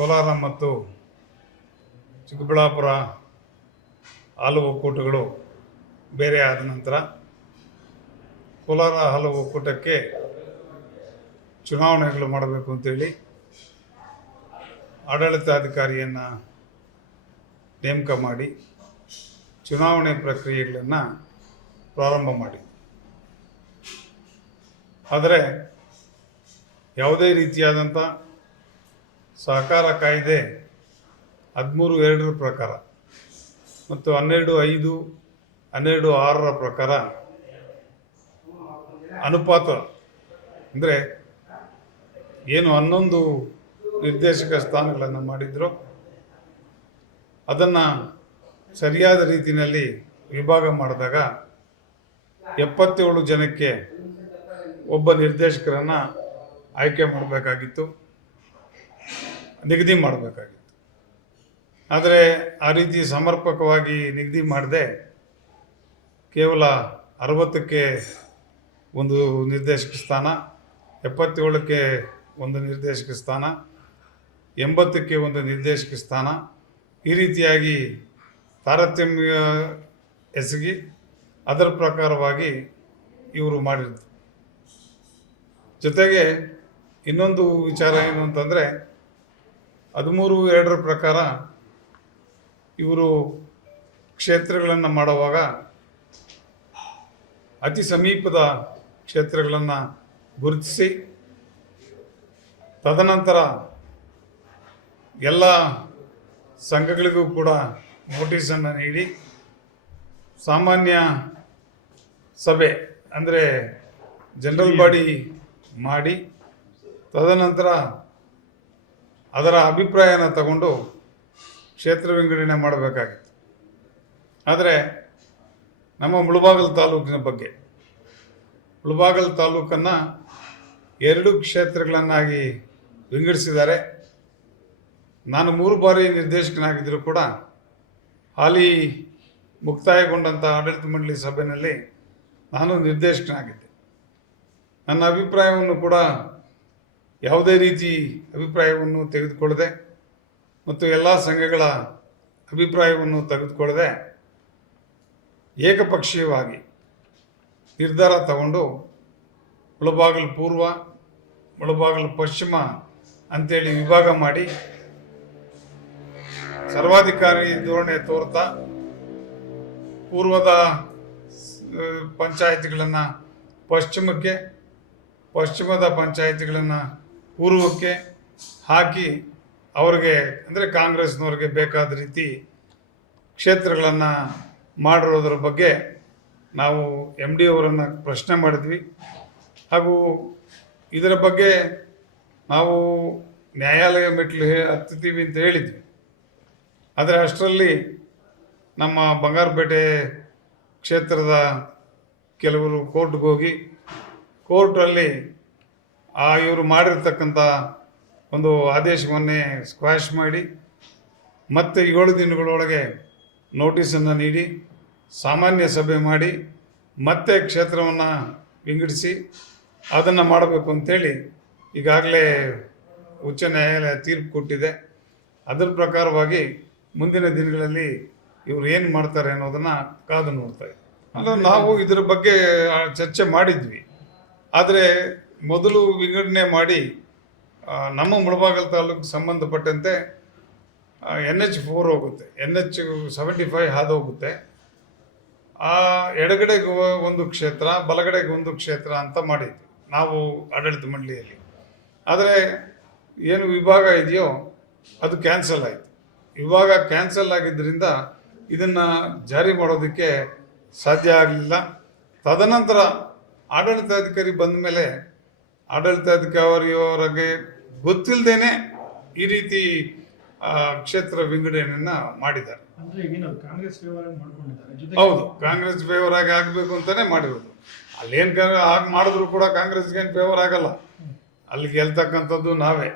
ಕೋಲಾರ ಮತ್ತು ಚಿಕ್ಕಬಳ್ಳಾಪುರ ಹಾಲು ಒಕ್ಕೂಟಗಳು ಬೇರೆ ಆದ ನಂತರ ಕೋಲಾರ ಹಾಲು ಒಕ್ಕೂಟಕ್ಕೆ ಚುನಾವಣೆಗಳು ಮಾಡಬೇಕು ಅಂತೇಳಿ ಆಡಳಿತಾಧಿಕಾರಿಯನ್ನು ನೇಮಕ ಮಾಡಿ ಚುನಾವಣೆ ಪ್ರಕ್ರಿಯೆಗಳನ್ನು ಪ್ರಾರಂಭ ಮಾಡಿ ಆದರೆ ಯಾವುದೇ ರೀತಿಯಾದಂಥ ಸಹಕಾರ ಕಾಯ್ದೆ ಹದಿಮೂರು ಎರಡರ ಪ್ರಕಾರ ಮತ್ತು ಹನ್ನೆರಡು ಐದು, ಹನ್ನೆರಡು ಆರರ ಪ್ರಕಾರ ಅನುಪಾತ ಅಂದರೆ ಏನು ಹನ್ನೊಂದು ನಿರ್ದೇಶಕ ಸ್ಥಾನಗಳನ್ನು ಮಾಡಿದ್ರು ಅದನ್ನು ಸರಿಯಾದ ರೀತಿಯಲ್ಲಿ ವಿಭಾಗ ಮಾಡಿದಾಗ ಎಪ್ಪತ್ತೇಳು ಜನಕ್ಕೆ ಒಬ್ಬ ನಿರ್ದೇಶಕರನ್ನು ಆಯ್ಕೆ ಮಾಡಬೇಕಾಗಿತ್ತು. ನಿಗದಿ ಮಾಡಬೇಕಾಗಿತ್ತು. ಆದರೆ ಆ ರೀತಿ ಸಮರ್ಪಕವಾಗಿ ನಿಗದಿ ಮಾಡದೆ ಕೇವಲ ಅರವತ್ತಕ್ಕೆ ಒಂದು ನಿರ್ದೇಶಕ ಸ್ಥಾನ, ಎಪ್ಪತ್ತೇಳಕ್ಕೆ ಒಂದು ನಿರ್ದೇಶಕ ಸ್ಥಾನ, ಎಂಬತ್ತಕ್ಕೆ ಒಂದು ನಿರ್ದೇಶಕ ಸ್ಥಾನ, ಈ ರೀತಿಯಾಗಿ ತಾರತಮ್ಯ ಎಸಗಿ ಅದರ ಪ್ರಕಾರವಾಗಿ ಇವರು ಮಾಡಿದ್ರು. ಜೊತೆಗೆ ಇನ್ನೊಂದು ವಿಚಾರ ಏನು ಅಂತಂದರೆ ಹದಿಮೂರು ಎರಡರ ಪ್ರಕಾರ ಇವರು ಕ್ಷೇತ್ರಗಳನ್ನು ಮಾಡುವಾಗ ಅತಿ ಸಮೀಪದ ಕ್ಷೇತ್ರಗಳನ್ನು ಗುರುತಿಸಿ ತದನಂತರ ಎಲ್ಲ ಸಂಘಗಳಿಗೂ ಕೂಡ ನೋಟಿಸನ್ನು ನೀಡಿ ಸಾಮಾನ್ಯ ಸಭೆ ಅಂದರೆ ಜನರಲ್ ಬಾಡಿ ಮಾಡಿ ತದನಂತರ ಅದರ ಅಭಿಪ್ರಾಯನ ತಗೊಂಡು ಕ್ಷೇತ್ರ ವಿಂಗಡಣೆ ಮಾಡಬೇಕಾಗಿತ್ತು. ಆದರೆ ನಮ್ಮ ಮುಳಬಾಗಲ್ ತಾಲೂಕಿನ ಬಗ್ಗೆ, ಮುಳಬಾಗಲ್ ತಾಲೂಕನ್ನು ಎರಡು ಕ್ಷೇತ್ರಗಳನ್ನಾಗಿ ವಿಂಗಡಿಸಿದ್ದಾರೆ. ನಾನು ಮೂರು ಬಾರಿ ನಿರ್ದೇಶಕನಾಗಿದ್ದರೂ ಕೂಡ ಹಾಲಿ ಮುಕ್ತಾಯಗೊಂಡಂಥ ಆಡಳಿತ ಮಂಡಳಿ ಸಭೆಯಲ್ಲಿ ನಾನು ನಿರ್ದೇಶಕನಾಗಿದ್ದೆ. ನನ್ನ ಅಭಿಪ್ರಾಯವನ್ನು ಕೂಡ ಯಾವುದೇ ರೀತಿ ಅಭಿಪ್ರಾಯವನ್ನು ತೆಗೆದುಕೊಳ್ಳದೆ ಮತ್ತು ಎಲ್ಲ ಸಂಘಗಳ ಅಭಿಪ್ರಾಯವನ್ನು ತೆಗೆದುಕೊಳ್ಳದೆ ಏಕಪಕ್ಷೀಯವಾಗಿ ನಿರ್ಧಾರ ತಗೊಂಡು ಮುಳಬಾಗಲು ಪೂರ್ವ, ಮುಳಬಾಗಲು ಪಶ್ಚಿಮ ಅಂತೇಳಿ ವಿಭಾಗ ಮಾಡಿ ಸರ್ವಾಧಿಕಾರಿ ಧೋರಣೆ ತೋರ್ತಾ ಪೂರ್ವದ ಪಂಚಾಯತ್ಗಳನ್ನು ಪಶ್ಚಿಮಕ್ಕೆ, ಪಶ್ಚಿಮದ ಪಂಚಾಯತಿಗಳನ್ನು ಪೂರ್ವಕ್ಕೆ ಹಾಕಿ ಅವ್ರಿಗೆ, ಅಂದರೆ ಕಾಂಗ್ರೆಸ್ನವ್ರಿಗೆ ಬೇಕಾದ ರೀತಿ ಕ್ಷೇತ್ರಗಳನ್ನು ಮಾಡಿರೋದ್ರ ಬಗ್ಗೆ ನಾವು ಎಂ ಡಿ ಅವರನ್ನು ಪ್ರಶ್ನೆ ಮಾಡಿದ್ವಿ. ಹಾಗೂ ಇದರ ಬಗ್ಗೆ ನಾವು ನ್ಯಾಯಾಲಯ ಮೆಟ್ಲು ಹತ್ತಿದ್ದೀವಿ ಅಂತ ಹೇಳಿದ್ವಿ. ಆದರೆ ಅಷ್ಟರಲ್ಲಿ ನಮ್ಮ ಬಂಗಾರಪೇಟೆ ಕ್ಷೇತ್ರದ ಕೆಲವರು ಕೋರ್ಟ್ಗೆ ಹೋಗಿ ಕೋರ್ಟಲ್ಲಿ ಆ ಇವರು ಮಾಡಿರ್ತಕ್ಕಂಥ ಒಂದು ಆದೇಶವನ್ನೇ ಸ್ಕ್ವಾಶ್ ಮಾಡಿ ಮತ್ತೆ ಏಳು ದಿನಗಳೊಳಗೆ ನೋಟಿಸನ್ನು ನೀಡಿ, ಸಾಮಾನ್ಯ ಸಭೆ ಮಾಡಿ, ಮತ್ತೆ ಕ್ಷೇತ್ರವನ್ನು ವಿಂಗಡಿಸಿ, ಅದನ್ನು ಮಾಡಬೇಕು ಅಂತೇಳಿ ಈಗಾಗಲೇ ಉಚ್ಚ ನ್ಯಾಯಾಲಯ ತೀರ್ಪು ಕೊಟ್ಟಿದೆ. ಅದರ ಪ್ರಕಾರವಾಗಿ ಮುಂದಿನ ದಿನಗಳಲ್ಲಿ ಇವರು ಏನು ಮಾಡ್ತಾರೆ ಅನ್ನೋದನ್ನು ಕಾದು ನೋಡ್ತಾ ಇದ್ದೀವಿ ಅಂದರೆ ನಾವು ಇದರ ಬಗ್ಗೆ ಚರ್ಚೆ ಮಾಡಿದ್ವಿ. ಆದರೆ ಮೊದಲು ವಿಂಗಡಣೆ ಮಾಡಿ ನಮ್ಮ ಮುಳಬಾಗಲ್ ತಾಲೂಕು ಸಂಬಂಧಪಟ್ಟಂತೆ ಎನ್ ಎಚ್ ಫೋರ್ ಹೋಗುತ್ತೆ. ಎನ್ ಎಚ್ ಸೆವೆಂಟಿ ಫೈವ್ ಹಾದು ಹೋಗುತ್ತೆ. ಆ, ಎಡಗಡೆಗೆ ಒಂದು ಕ್ಷೇತ್ರ, ಬಲಗಡೆಗೆ ಒಂದು ಕ್ಷೇತ್ರ ಅಂತ ಮಾಡಿದ್ವಿ ನಾವು ಆಡಳಿತ ಮಂಡಳಿಯಲ್ಲಿ. ಆದರೆ ಏನು ವಿಭಾಗ ಇದೆಯೋ ಅದು ಕ್ಯಾನ್ಸಲ್ ಆಯಿತು. ವಿಭಾಗ ಕ್ಯಾನ್ಸಲ್ ಆಗಿದ್ದರಿಂದ ಇದನ್ನು ಜಾರಿ ಮಾಡೋದಕ್ಕೆ ಸಾಧ್ಯ ಆಗಲಿಲ್ಲ. ತದನಂತರ ಆಡಳಿತಾಧಿಕಾರಿ ಬಂದ ಮೇಲೆ ಆಡಳಿತಾಧಿಕಾರಿಯವರಿಗೆ ಗೊತ್ತಿಲ್ಲದೇನೆ ಈ ರೀತಿ ಕ್ಷೇತ್ರ ವಿಂಗಡಣೆಯನ್ನು ಮಾಡಿದ್ದಾರೆ. ಹೌದು ಕಾಂಗ್ರೆಸ್ ಫೇವರ್ ಆಗಿ ಆಗಬೇಕು ಅಂತಾನೆ ಮಾಡಿರೋದು. ಅಲ್ಲೇನು ಹಾಗೆ ಮಾಡಿದ್ರು ಕೂಡ ಕಾಂಗ್ರೆಸ್ಗೇನು ಫೇವರ್ ಆಗಲ್ಲ. ಅಲ್ಲಿ ಗೆಲ್ತಕ್ಕಂಥದ್ದು ನಾವೇ.